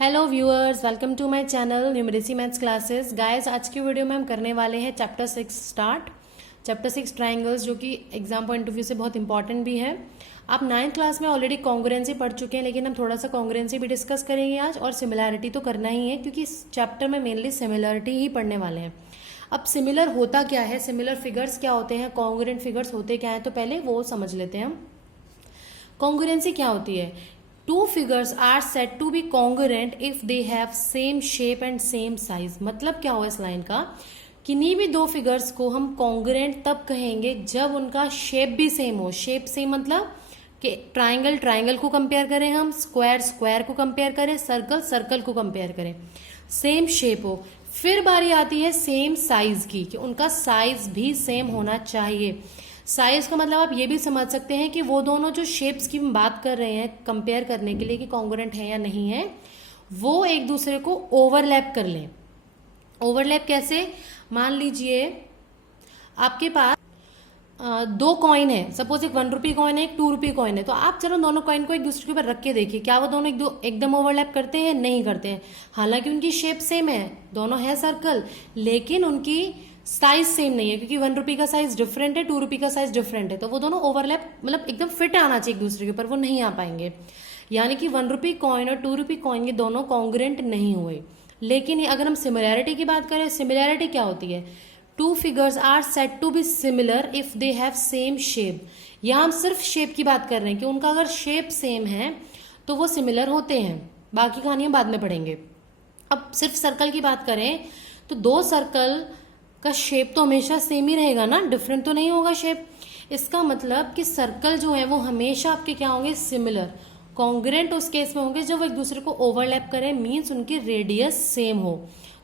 Hello viewers, welcome to my channel numeracy maths classes. Guys, आज की video में हम करने वाले हैं चैप्टर 6 स्टार्ट। चैप्टर 6 ट्राइंगल्स, जो कि एग्जाम पॉइंट ऑफ व्यू से बहुत इंपॉर्टेंट भी है। आप 9th क्लास में ऑलरेडी कॉन्ग्रुएंसी पढ़ चुके हैं, लेकिन हम थोड़ा सा कॉन्ग्रुएंसी भी डिस्कस करेंगे आज, और सिमिलैरिटी तो करना ही है क्योंकि इस चैप्टर में मेनली सिमिलैरिटी ही पढ़ने वाले हैं। अब सिमिलर होता क्या है, सिमिलर फिगर्स क्या होते हैं, कॉन्ग्रुएंट फिगर्स होते क्या है, तो पहले वो समझ लेते हैं हम। कॉन्ग्रुएंसी क्या होती है? Two figures are said to be congruent if they have same shape and same size. मतलब क्या हुआ इस लाइन का, किन्हीं भी दो फिगर्स को हम कॉन्ग्रुएंट तब कहेंगे जब उनका शेप भी सेम हो। शेप सेम मतलब कि ट्राइंगल ट्राइंगल को कंपेयर करें, हम स्क्वायर स्क्वायर को कंपेयर करें, सर्कल सर्कल को कंपेयर करें, सेम शेप हो। फिर बारी आती है सेम साइज की, कि उनका साइज भी सेम होना चाहिए। साइज का मतलब आप ये भी समझ सकते हैं कि वो दोनों जो शेप्स की हम बात कर रहे हैं कंपेयर करने के लिए कि कॉन्ग्रुएंट है या नहीं है, वो एक दूसरे को ओवरलैप कर लें। ओवरलैप कैसे? मान लीजिए आपके पास दो कॉइन है, सपोज एक 1 रुपी कॉइन है, एक 2 रुपी कॉइन है, तो आप चलो दोनों कॉइन को एक दूसरे के ऊपर रख के देखिए, क्या वो दोनों एकदम ओवरलैप करते हैं? नहीं करते हैं। हालांकि उनकी शेप सेम है, दोनों है सर्कल, लेकिन उनकी साइज सेम नहीं है, क्योंकि 1 रुपी का साइज डिफरेंट है, 2 रुपी का साइज डिफरेंट है, तो वो दोनों ओवरलैप मतलब एकदम फिट आना चाहिए एक दूसरे के ऊपर, वो नहीं आ पाएंगे। यानी कि 1 रुपी कॉइन और 2 रुपी कॉइन ये दोनों कॉन्ग्रुएंट नहीं हुए। लेकिन अगर हम सिमिलैरिटी की बात करें, सिमिलैरिटी क्या होती है? Two figures are said to be similar if they have same shape. यहां हम सिर्फ शेप की बात कर रहे हैं कि उनका अगर शेप सेम है तो वो सिमिलर होते हैं, बाकी कहानी हम बाद में पढ़ेंगे। अब सिर्फ सर्कल की बात करें तो दो सर्कल का शेप तो हमेशा सेम ही रहेगा ना, डिफरेंट तो नहीं होगा शेप। इसका मतलब कि सर्कल जो है वो हमेशा आपके क्या होंगे? सिमिलर। कॉन्ग्रुएंट उस केस में होंगे जब वो एक दूसरे को ओवरलैप करें, मीन्स उनकी रेडियस सेम हो,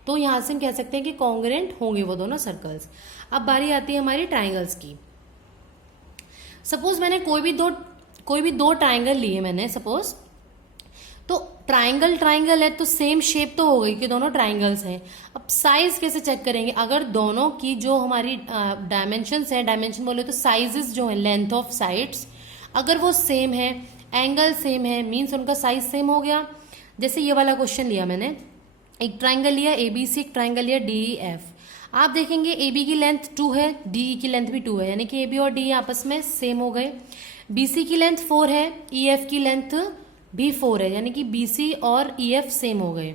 तो यहां से हम कह सकते हैं कि कॉन्ग्रुएंट होंगे वो दोनों सर्कल्स। अब बारी आती है हमारी ट्राइंगल्स की। सपोज मैंने कोई भी दो ट्राइंगल लिए मैंने, सपोज, तो ट्राइंगल ट्राइंगल है तो सेम शेप तो हो गई कि दोनों ट्राइंगल्स हैं। अब साइज कैसे चेक करेंगे? अगर दोनों की जो हमारी डायमेंशंस है, डायमेंशन बोले तो साइजेस जो है, लेंथ ऑफ साइड्स, अगर वो सेम है, एंगल सेम है, मीन्स उनका साइज सेम हो गया। जैसे ये वाला क्वेश्चन लिया मैंने, एक ट्राइंगल लिया एबीसी, एक ट्राइंगल लिया डीईएफ। आप देखेंगे एबी की लेंथ 2 है, डीई की लेंथ भी 2 है, यानी कि एबी और डीई आपस में सेम हो गए। बीसी की लेंथ 4 है, ईएफ की लेंथ भी 4 है, यानी कि बीसी और ईएफ सेम हो गए।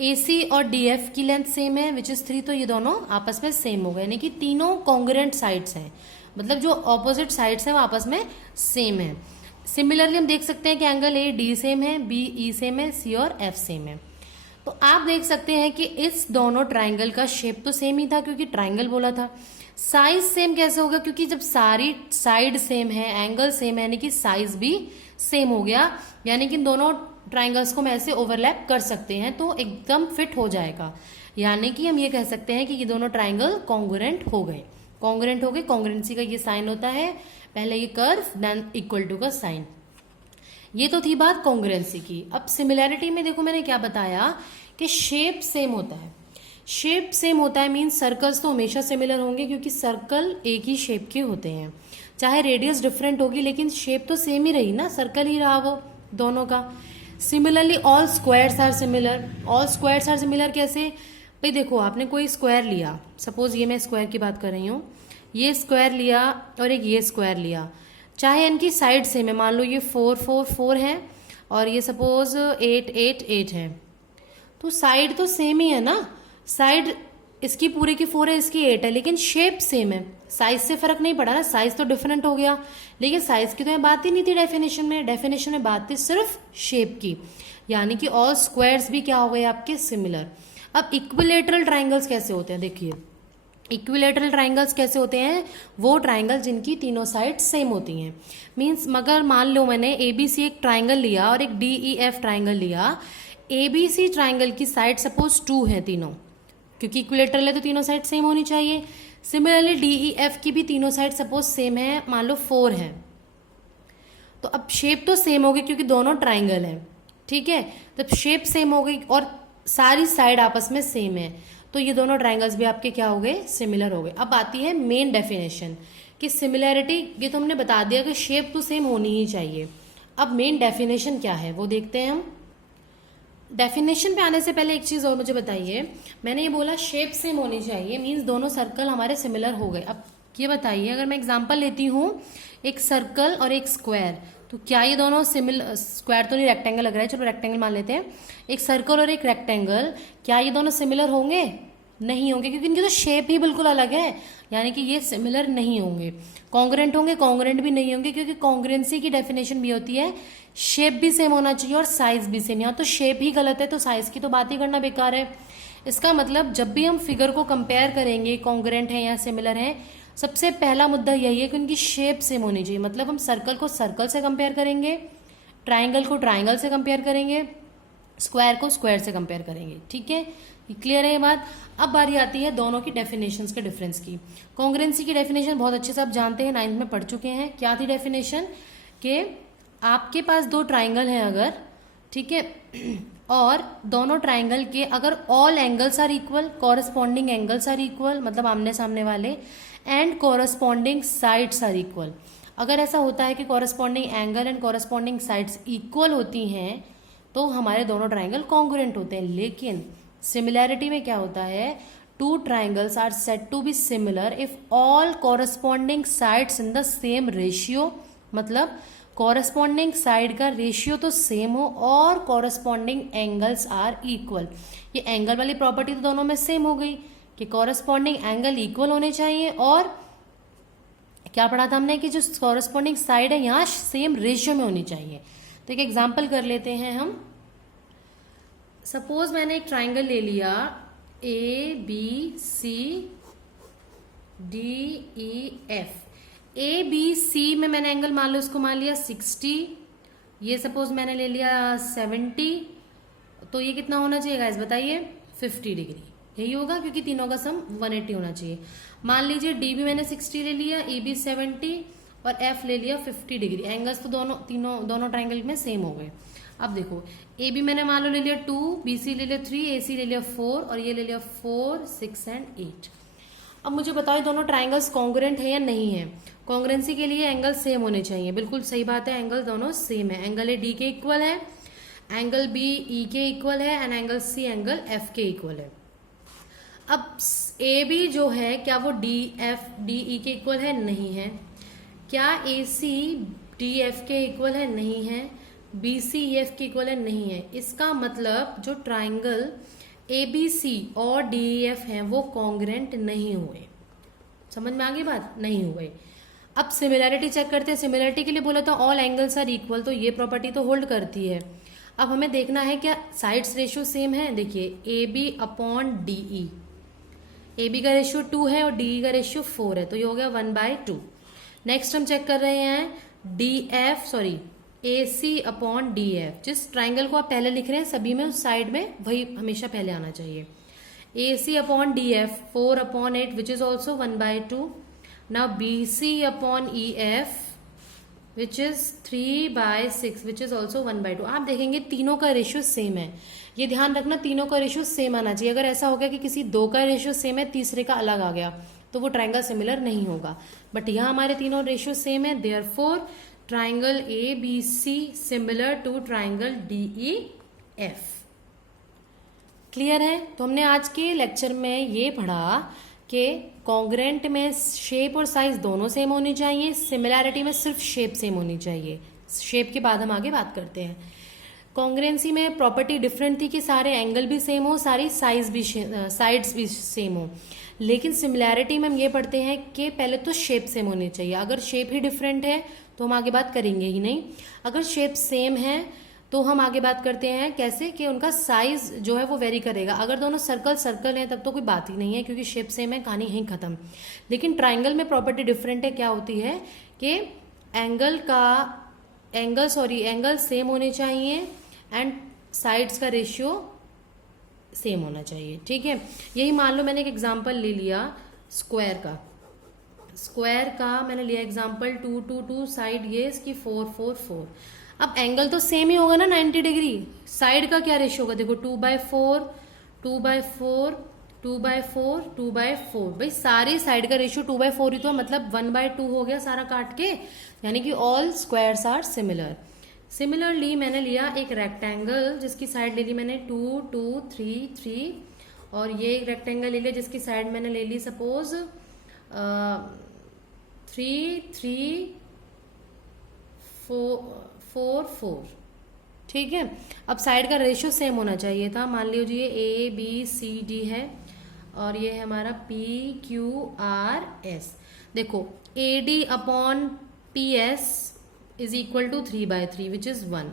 एसी और डीएफ की लेंथ सेम है, विच इज 3, तो ये दोनों आपस में सेम हो गए, यानी कि तीनों कॉन्ग्रुएंट साइड्स हैं, मतलब जो ऑपोजिट साइड्स हैं वो आपस में सेम है। सिमिलरली हम देख सकते हैं कि एंगल ए डी सेम है, बी ई सेम है, सी और एफ सेम है। तो आप देख सकते हैं कि इस दोनों ट्राइंगल का शेप तो सेम ही था क्योंकि ट्राइंगल बोला था। साइज सेम कैसे होगा? क्योंकि जब सारी साइड सेम है, एंगल सेम है, यानी कि साइज भी सेम हो गया, यानी कि दोनों ट्राइंगल्स को हम ऐसे ओवरलैप कर सकते हैं तो एकदम फिट हो जाएगा। यानी कि हम ये कह सकते हैं कि ये दोनों ट्राइंगल कॉन्ग्रुएंट हो गए। कॉन्ग्रुएंट हो गए, कॉन्ग्रुएंसी का ये साइन होता है, पहले ये कर्व देन इक्वल टू का साइन। ये तो थी बात कॉन्ग्रुएंसी की। अब सिमिलैरिटी में देखो मैंने क्या बताया कि शेप सेम होता है। शेप सेम होता है मीन्स सर्कल्स तो हमेशा सिमिलर होंगे, क्योंकि सर्कल एक ही शेप के होते हैं। चाहे रेडियस डिफरेंट होगी लेकिन शेप तो सेम ही रही ना, सर्कल ही रहा वो दोनों का। Similarly all squares are similar. All squares are similar कैसे? भाई देखो, आपने कोई स्क्वायर लिया, सपोज ये मैं स्क्वायर की बात कर रही हूँ, ये स्क्वायर लिया और एक ये स्क्वायर लिया, चाहे इनकी साइड सेम है, मान लो ये 4 4 4 है और ये सपोज 8 8 8 है, तो साइड तो सेम ही है ना। साइड इसकी पूरे की 4 है, इसकी 8 है, लेकिन शेप सेम है, साइज से फर्क नहीं पड़ा ना, साइज तो डिफरेंट हो गया, लेकिन साइज की तो बात ही नहीं थी डेफिनेशन में। डेफिनेशन में बात थी सिर्फ शेप की, यानी कि ऑल स्क्वायर्स भी क्या हो गए आपके? सिमिलर। अब इक्विलेटरल ट्राइंगल्स कैसे होते हैं? देखिए, इक्विलेटरल ट्राइंगल्स कैसे होते हैं? वो ट्राइंगल जिनकी तीनों साइड सेम होती हैं। मीन्स मगर मान लो मैंने एबीसी एक ट्राइंगल लिया और एक डीईएफ ट्राइंगल लिया, एबीसी ट्राइंगल की साइड सपोज 2 है तीनों, क्योंकि इक्विलेटरल है तो तीनों साइड सेम होनी चाहिए। सिमिलरली डीईएफ की भी तीनों साइड सपोज सेम है, मान लो 4 है, तो अब शेप तो सेम हो गई क्योंकि दोनों ट्राइंगल है, ठीक है। तब शेप सेम हो गई और सारी साइड आपस में सेम है, तो ये दोनों ट्राइंगल्स भी आपके क्या हो गए? सिमिलर हो गए। अब आती है मेन डेफिनेशन कि सिमिलैरिटी, ये तो हमने बता दिया कि शेप तो सेम होनी ही चाहिए। अब मेन डेफिनेशन क्या है वो देखते हैं हम। डेफिनेशन पे आने से पहले एक चीज और मुझे बताइए, मैंने ये बोला शेप सेम होनी चाहिए, मीन्स दोनों सर्कल हमारे सिमिलर हो गए। अब ये बताइए, अगर मैं एग्जांपल लेती हूँ एक सर्कल और एक स्क्वायर, तो क्या ये दोनों सिमिलर, स्क्वायर तो नहीं रेक्टेंगल लग रहा है, चलो रेक्टेंगल मान लेते हैं, एक सर्कल और एक रेक्टेंगल, क्या ये दोनों सिमिलर होंगे? नहीं होंगे, क्योंकि इनकी तो शेप ही बिल्कुल अलग है, यानी कि ये सिमिलर नहीं होंगे। कॉन्ग्रेंट होंगे? कॉन्ग्रेंट भी नहीं होंगे, क्योंकि कॉन्ग्रेंसी की डेफिनेशन भी होती है शेप भी सेम होना चाहिए और साइज भी सेम। यहाँ तो शेप ही गलत है, तो साइज की तो बात ही करना बेकार है। इसका मतलब जब भी हम फिगर को कंपेयर करेंगे, कॉन्ग्रेंट है या सिमिलर है, सबसे पहला मुद्दा यही है कि उनकी शेप सेम होनी चाहिए। मतलब हम सर्कल को सर्कल से कंपेयर करेंगे, ट्राइंगल को ट्राइंगल से कंपेयर करेंगे, स्क्वायर को स्क्वायर से कंपेयर करेंगे। ठीक है, क्लियर है ये बात। अब बारी आती है दोनों की डेफिनेशंस के डिफरेंस की। कॉन्ग्रेंसी की डेफिनेशन बहुत अच्छे से आप जानते हैं, 9th में पढ़ चुके हैं। क्या थी डेफिनेशन? कि आपके पास दो ट्राइंगल हैं अगर, ठीक है, और दोनों ट्राइंगल के अगर all angles are equal, corresponding angles are equal, मतलब आमने सामने वाले, and corresponding sides are equal. अगर ऐसा होता है कि corresponding angle and corresponding sides equal होती हैं, तो हमारे दोनों ट्राइंगल कॉन्ग्रुएंट होते हैं। लेकिन सिमिलैरिटी में क्या होता है? Two triangles are said to be similar if all corresponding sides in the same ratio, मतलब कॉरस्पॉन्डिंग साइड का रेशियो तो सेम हो और कॉरस्पॉन्डिंग एंगल्स आर इक्वल। ये एंगल वाली प्रॉपर्टी तो दोनों में सेम हो गई कि कॉरस्पॉन्डिंग एंगल इक्वल होने चाहिए, और क्या पढ़ा था हमने कि जो कॉरस्पॉन्डिंग साइड है यहाँ सेम रेशियो में होनी चाहिए। तो एक एग्जांपल कर लेते हैं हम। सपोज मैंने एक ट्राइंगल ले लिया ABC DEF। ABC में मैंने एंगल मान लो इसको मान लिया 60, ये सपोज मैंने ले लिया 70, तो ये कितना होना चाहिए गाइस बताइए? 50 डिग्री। यही होगा क्योंकि तीनों का सम 180 होना चाहिए। मान लीजिए DB मैंने 60 ले लिया, EB 70 और F ले लिया 50 डिग्री। एंगल्स तो दोनों ट्राइंगल में सेम हो गए। अब देखो AB मैंने मान लो ले लिया 2, BC ले लिया 3, AC ले लिया 4 और ये ले लिया 4, 6 एंड 8। अब मुझे बताओ दोनों ट्राइंगल्स कॉन्ग्रुएंट है या नहीं है? कॉन्ग्रुएंसी के लिए एंगल सेम होने चाहिए, बिल्कुल सही बात है, एंगल दोनों सेम है। एंगल A D के इक्वल है, एंगल B E के इक्वल है and angle C angle F के इक्वल है। अब AB जो है क्या वो DF DE के इक्वल है? नहीं है। क्या AC DF के इक्वल है? नहीं है। BC EF के इक्वल है? नहीं है। इसका मतलब जो ट्राइंगल ABC और DEF हैं वो कॉन्ग्रुएंट नहीं हुए। समझ में आ गई बात? नहीं हुए। अब सिमिलैरिटी चेक करते हैं। सिमिलैरिटी के लिए बोला था ऑल एंगल्स आर इक्वल, तो ये प्रॉपर्टी तो होल्ड करती है। अब हमें देखना है क्या साइड्स रेशियो सेम है। देखिए AB अपॉन DE, AB का रेशियो 2 है और DE का रेशियो 4 है, तो ये हो गया 1/2। नेक्स्ट हम चेक कर रहे हैं AC अपॉन DF। जिस ट्राइंगल को आप पहले लिख रहे हैं सभी में उस साइड में वही हमेशा पहले आना चाहिए। AC upon DF 4 upon 8 which is also 1/2। Now BC upon EF which is 3/6 which is also 1/2। आप देखेंगे तीनों का रेशियो सेम है, ये ध्यान रखना, तीनों का रेशियो सेम आना चाहिए। अगर ऐसा हो गया कि किसी दो का रेशियो सेम है तीसरे का अलग आ गया तो वो ट्राइंगल सिमिलर नहीं होगा। बट यहाँ हमारे तीनों रेशियो सेम है, therefore triangle ABC similar to triangle DEF। Clear है? तो हमने आज के लेक्चर में ये पढ़ा कि कॉन्ग्रुएंट में शेप और साइज दोनों सेम होनी चाहिए, सिमिलैरिटी में सिर्फ शेप सेम होनी चाहिए। शेप के बाद हम आगे बात करते हैं। कॉन्ग्रुएंसी में प्रॉपर्टी डिफरेंट थी कि सारे एंगल भी सेम हो, सारी साइड्स भी सेम हो। लेकिन सिमिलैरिटी में हम ये पढ़ते हैं कि पहले तो शेप सेम होनी चाहिए। अगर शेप ही डिफरेंट है तो हम आगे बात करेंगे ही नहीं। अगर शेप सेम है तो हम आगे बात करते हैं कैसे कि उनका साइज जो है वो वेरी करेगा। अगर दोनों सर्कल हैं तब तो कोई बात ही नहीं है क्योंकि शेप सेम है, कहानी यहीं खत्म। लेकिन ट्राइंगल में प्रॉपर्टी डिफरेंट है। क्या होती है कि एंगल सेम होने चाहिए एंड साइड्स का रेशियो सेम होना चाहिए। ठीक है, यही मान लो मैंने एक एग्जांपल ले लिया स्क्वायर का मैंने लिया एग्जांपल 2 2 2 साइड ये इसकी 4 4 4। अब एंगल तो सेम ही होगा ना 90 डिग्री। साइड का क्या रेशियो होगा? देखो 2/4 2/4 2/4 2/4। भाई सारी साइड का रेशियो 2/4 ही तो मतलब 1/2 हो गया सारा काट के, यानी कि all squares are similar. Similarly मैंने लिया एक रेक्टेंगल जिसकी साइड ले ली मैंने 2 2 3 3, और ये एक रेक्टेंगल ले लिया जिसकी साइड मैंने ले ली सपोज 3 3 4 4। ठीक है, अब साइड का रेशियो सेम होना चाहिए था। मान लीजिए ए बी सी डी है और ये है हमारा पी क्यू आर एस। देखो A D upon P S is equal to 3/3 which is 1।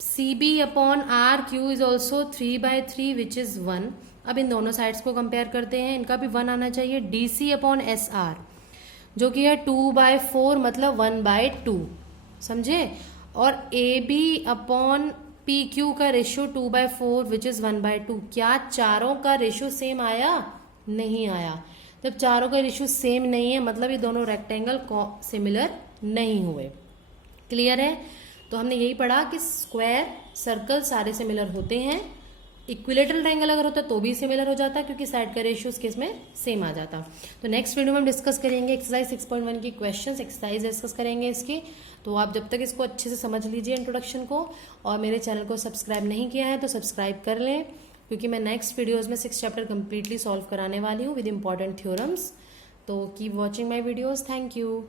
C B upon R Q is also 3/3 which is 1। अब इन दोनों साइड्स को कंपेयर करते हैं, इनका भी 1 आना चाहिए। D C upon S R जो कि है 2/4 मतलब 1/2, समझे। और A B upon P Q का रेशियो 2/4 विच इज 1/2। क्या चारों का रेशियो सेम आया? नहीं आया। जब चारों का रेशियो सेम नहीं है मतलब ये दोनों रेक्टेंगल सिमिलर नहीं हुए। क्लियर है? तो हमने यही पढ़ा कि स्क्वायर सर्कल सारे सिमिलर होते हैं। इक्विलेटरल ट्रायंगल अगर होता तो भी सिमिलर हो जाता क्योंकि साइड का रेशियो इस केस में सेम आ जाता। तो नेक्स्ट वीडियो में हम डिस्कस करेंगे एक्सरसाइज 6.1 की क्वेश्चंस, एक्सरसाइज डिस्कस करेंगे इसकी। तो आप जब तक इसको अच्छे से समझ लीजिए इंट्रोडक्शन को, और मेरे चैनल को सब्सक्राइब नहीं किया है तो सब्सक्राइब कर लें क्योंकि मैं नेक्स्ट वीडियोज़ में 6 चैप्टर कंप्लीटली सॉल्व कराने वाली हूँ विद इंपॉर्टेंट थ्योरम्स। तो keep watching my videos. Thank you.